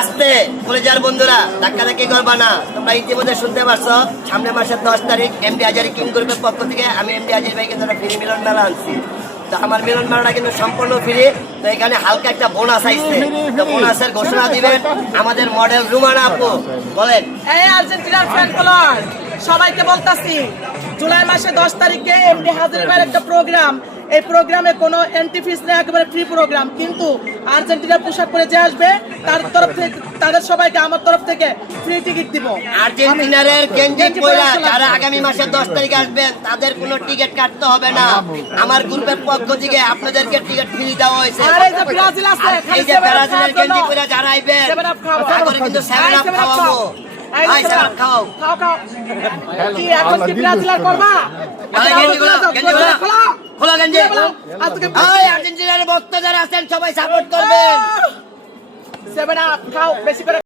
আস্তে কলেজার বন্ধুরা, ধাক্কাধাক্কি করবা না। তোমরা ইতিমধ্যে শুনতে পারছো, সামনের মাসের 10 তারিখ এমডি হাজারি কিং গ্রুপের পক্ষ থেকে আমি এমডি হাজারি ভাইকে ধরো ফ্রি মিলন মেলা আনছি। তো আমার মিলন মেলাটা কিন্তু সম্পূর্ণ ফ্রি। তো এখানে হালকা একটা বোনাস আইছে, তো বোনাসের ঘোষণা দিবেন আমাদের মডেল রুমানা আপু। বলেন। এই আর্জেন্টিনার ফ্যান ফলোয়ার সবাইকে বলতাছি, জুলাই মাসে 10 তারিখে এমডি হাজারি ভাইয়ের একটা প্রোগ্রাম। এই প্রোগ্রামে কোনো এন্ট্রি ফিস নেই, একেবারে ফ্রি প্রোগ্রাম। কিন্তু আর্জেন্টিনার পোশাক পরে যে আসবে তার তরফ থেকে, তাদের সবাইকে আমার তরফ থেকে ফ্রি টিকিট দিব। আর্জেন্টিনার গেঞ্জি পরা যারা আগামী মাসের 10 তারিখে আসবেন তাদের কোনো টিকিট কাটতে হবে না। আমার গ্রুপের পক্ষ থেকে আপনাদেরকে টিকিট ফ্রি দেওয়া হয়েছে। আর এই যে ব্রাজিল আছে, এই যে ব্রাজিলের গেঞ্জি পরা যারা আইবেন তাদের কিন্তু 7 আপ খাওয়াবো। ভাই 7 আপ খাও। খাও খাও। কি এখন কি ব্রাজিল আর করবা? গেঞ্জিগুলো খোলা গেঞ্জি। এই আর্জেন্টিনার ভক্ত যারা আছেন সবাই সাপোর্ট করবেন। 7 আপ খাও বেশি করে।